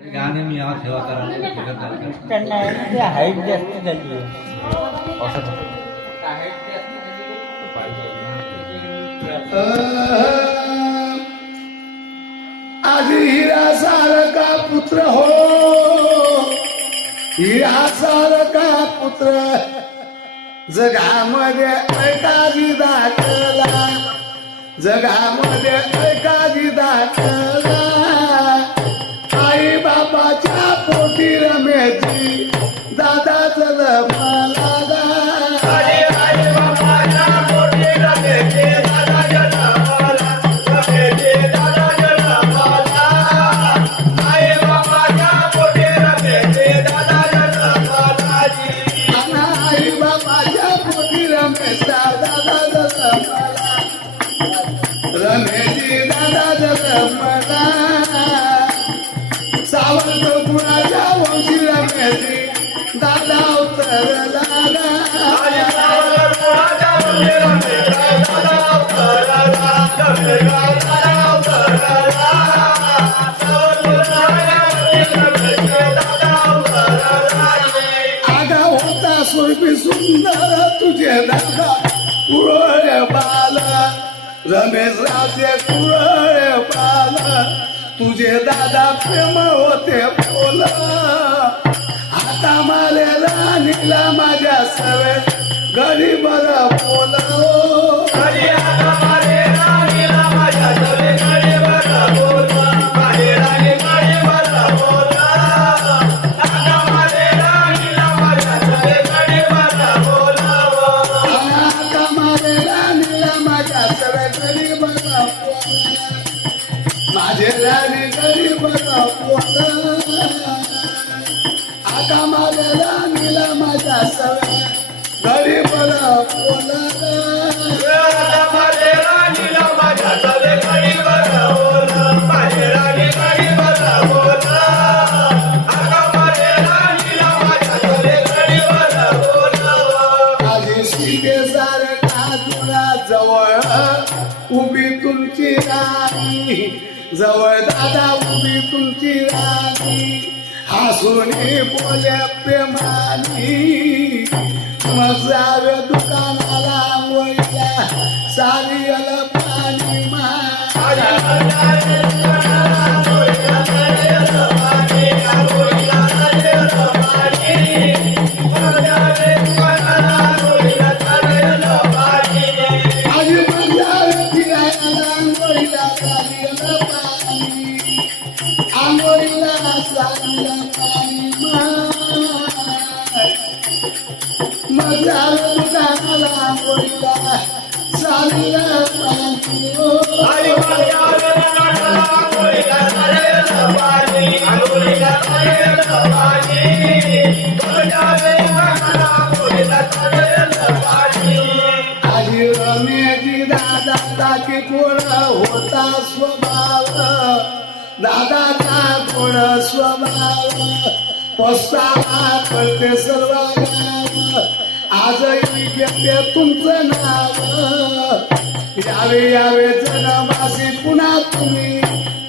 गाणे मी यावर सेवा करायला शकत नाही. त्यांना आहे ना ते हाईट जास्त झाली आहे. आधी हिरा सारखा पुत्र हो. हिरा सारखा पुत्र. जगामध्ये ऐकाजी दाखला. जगामध्ये ऐकाजी दाखला. सुंदर तुझे दादा कुरळे बाला रमेश राजे कुरळे बाला तुझे दादा प्रेम होते बोल आता मालेला निघला माझ्या सवे गरीब बोल आता जवळ दादा उभी तुमची राणी. हसुनी बोल्या प्रेमानी. मग जावे दुकानाला वळल्या सारी अल पाणी मा दादाचा की कोण स्वभाव दादाचा स्वभाव पस्तावा करते सर्व आज आजही तुमचं नाव. यावे यावे जनमासी पुन्हा तुम्ही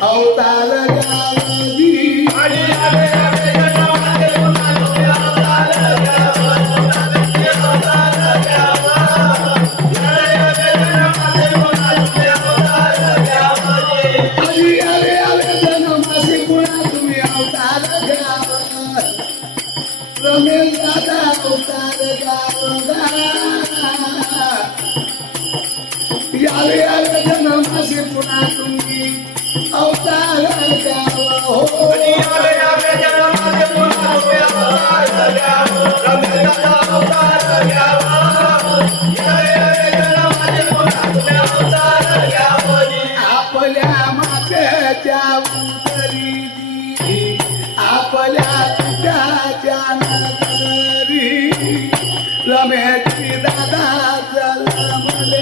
अवतार गावी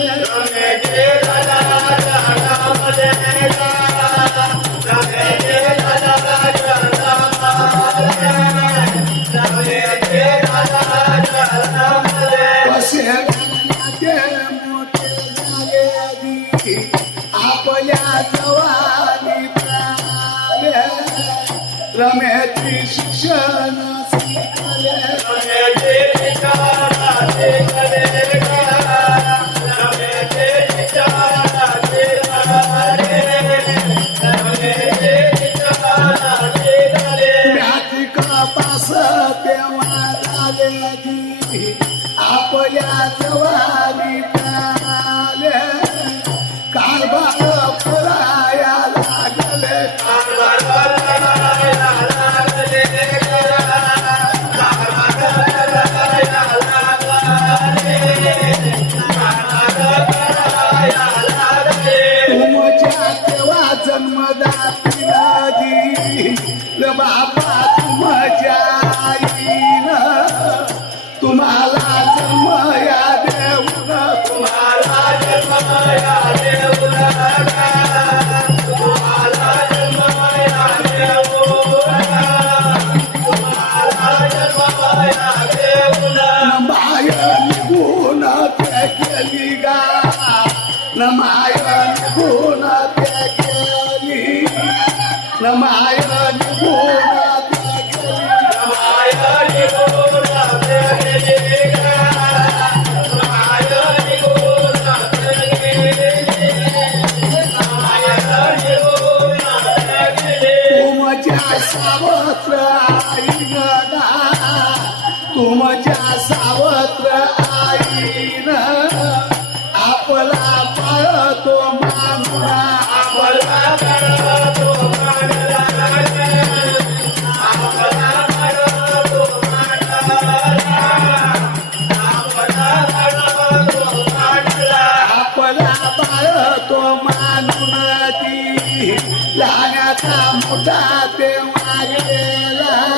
జయ రాజా 那么 la ta mutate wa gela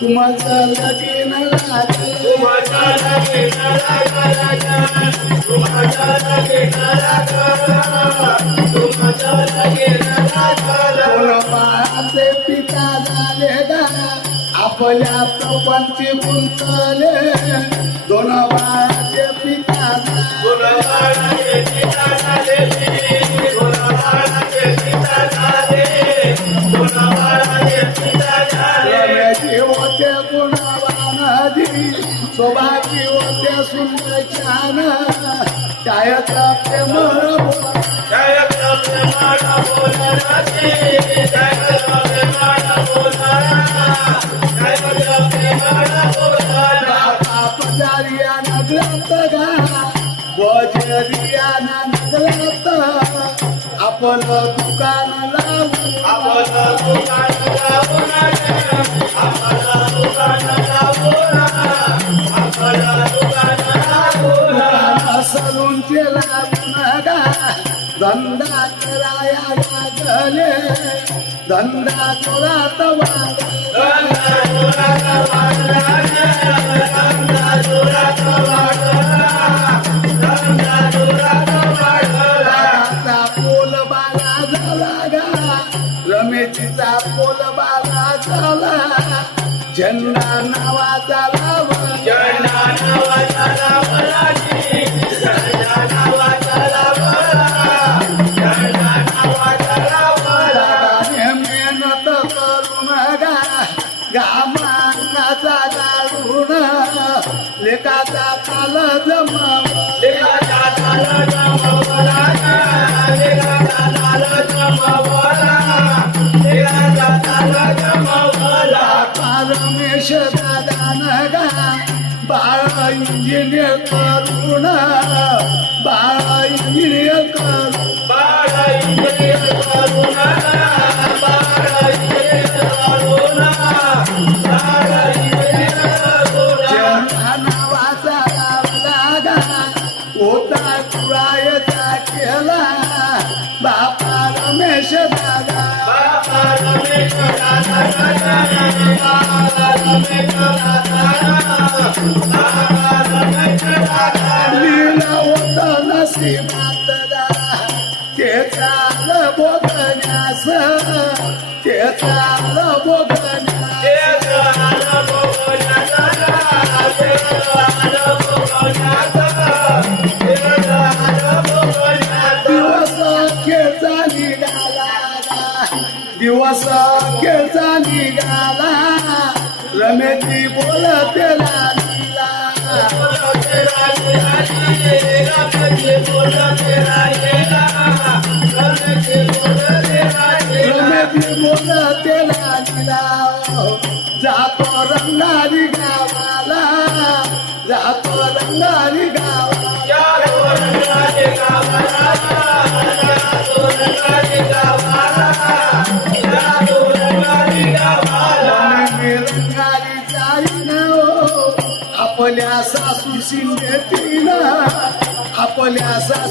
तुमचं लगीन लागलं आपण दुकान लावू आपण दुकान लावू आपण धंदा चराया लागले धंदा चोरा वाढला पोल गा पोल बाला झाला झेंडा नावाचा लावा ಯಶದಾನಗ ಬಾಳ ಇಂಜಿನಿಯರ್ ಕರುಣ ಬಾಳ ಇಂಜಿನಿಯರ್ ಕರು ಬಾಳ ಇಂಜಿನಿಯರ್ ಕರುಣ ಬಾಳ ಇಂಜಿನಿಯರ್ ಕರುಣ Lila, what the nasty man? Ale, ale, ale.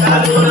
రాజుల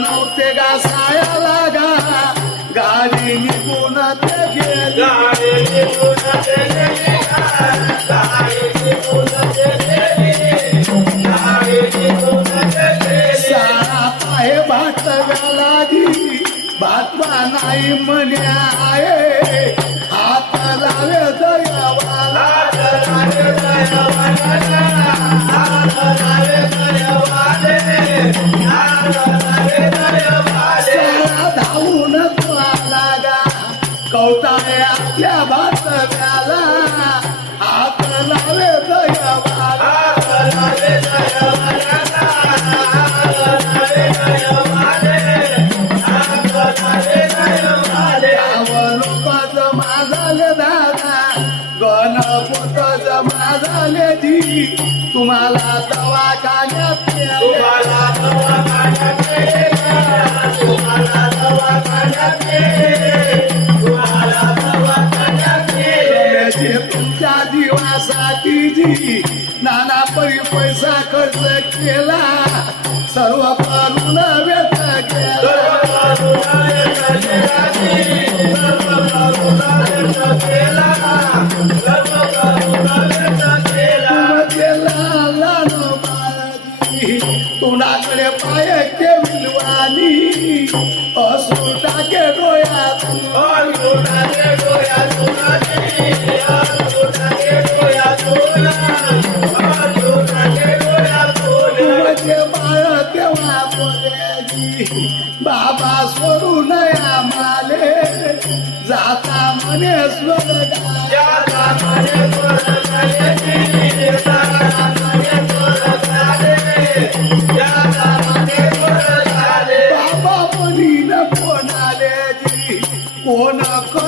नव्हते गा सायाला गा गाडी निघून सारा पाय भात गालादी भातवा नाही म्हण्या आहे हात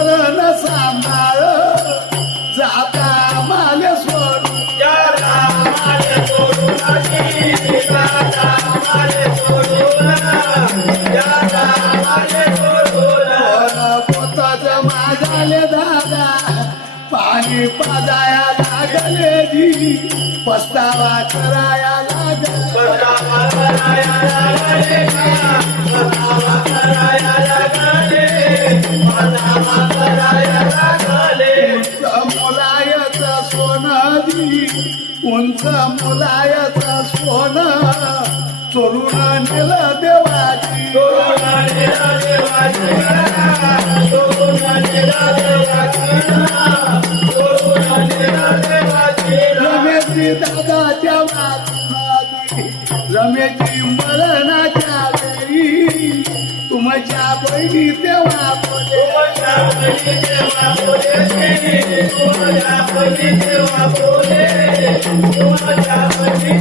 मरण सांभाळ. जाता माले सोडू पाणी पाजाया लागले जी पस्तावा कराया लागला. पस्तावा कराया लागले मुलायचा सोनादी उंच मुलायचा सोना चोरून नेल देवाची चोरून नेल देवाची चोरून नेल देवाची. प्रजापती देवा बोले प्रजापती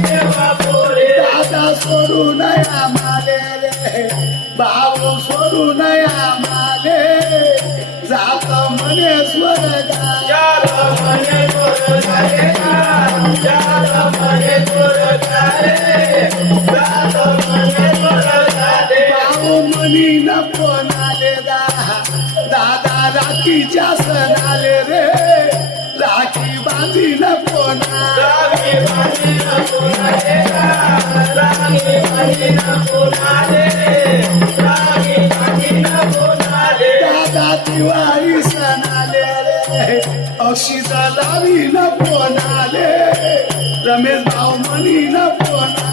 बाजीला पोना रावी बाजीला पोना रे. रावी बाजीला पोना रे रावी बाजीला पोना रमेश भाऊ म्हणीला पोना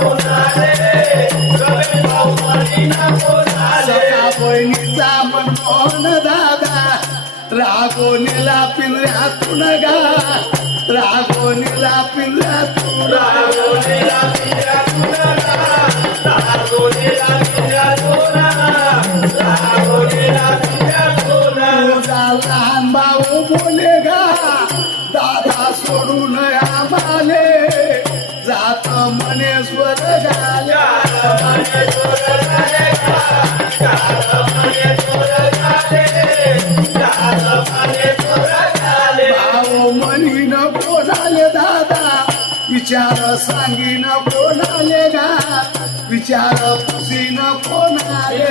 पोना రాగోనిలా పిల్లరా తునగా రాగోనిలా పిల్లరా తునగా రాగోనిలా सांगीन कोणाले गा विचार पुसीन कोणाले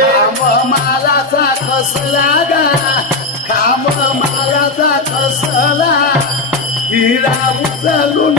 काम मालाचा कसला गा काम मालाचा कसला हिरा उचलून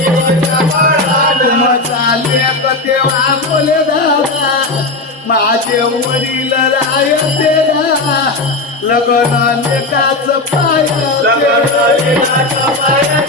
दादा. माझे वडील रायते लगनाने काच पाया लगनाने काच पाया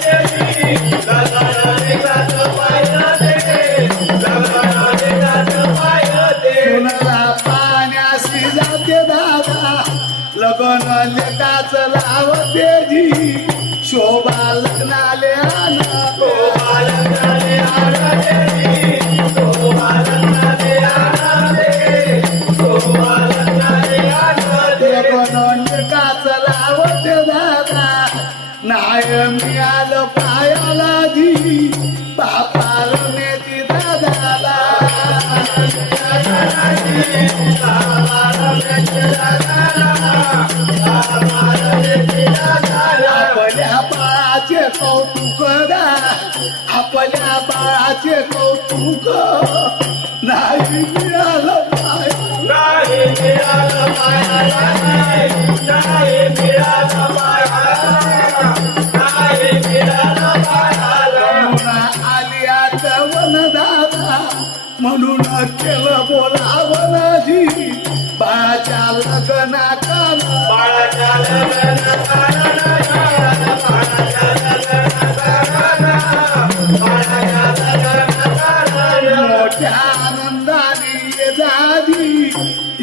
बाळाचे कौतुक आपल्या बाळाचे कौतुक. नाही मिळालं नाही मिळालं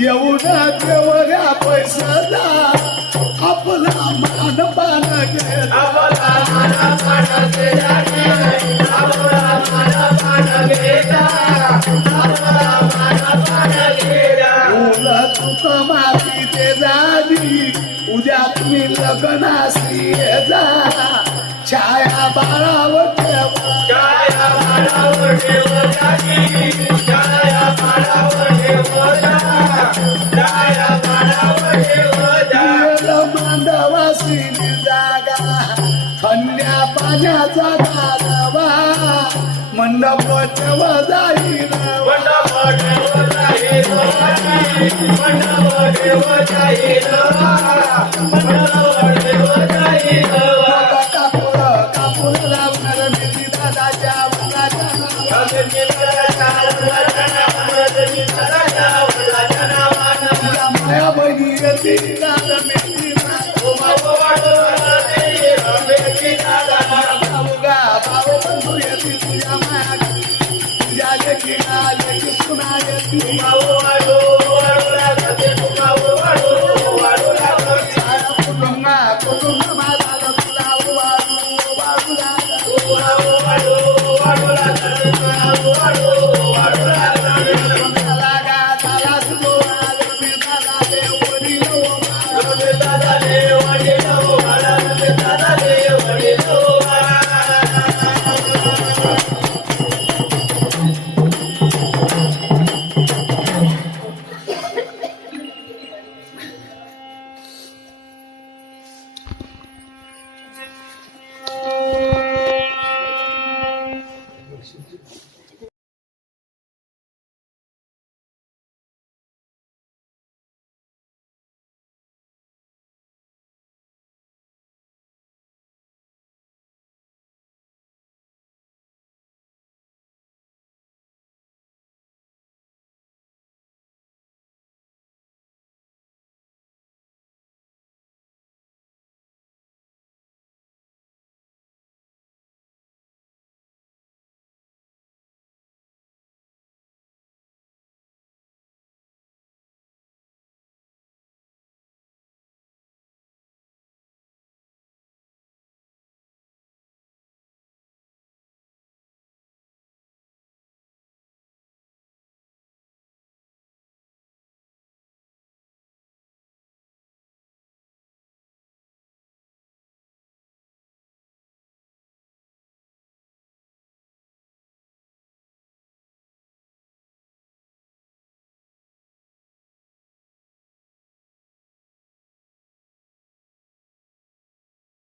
एवढा देवऱ्या पैशाला आपला मान पाना गेला आपला मान पाना गेला मंडळ ಕಾದಲೇ ಒಡೆ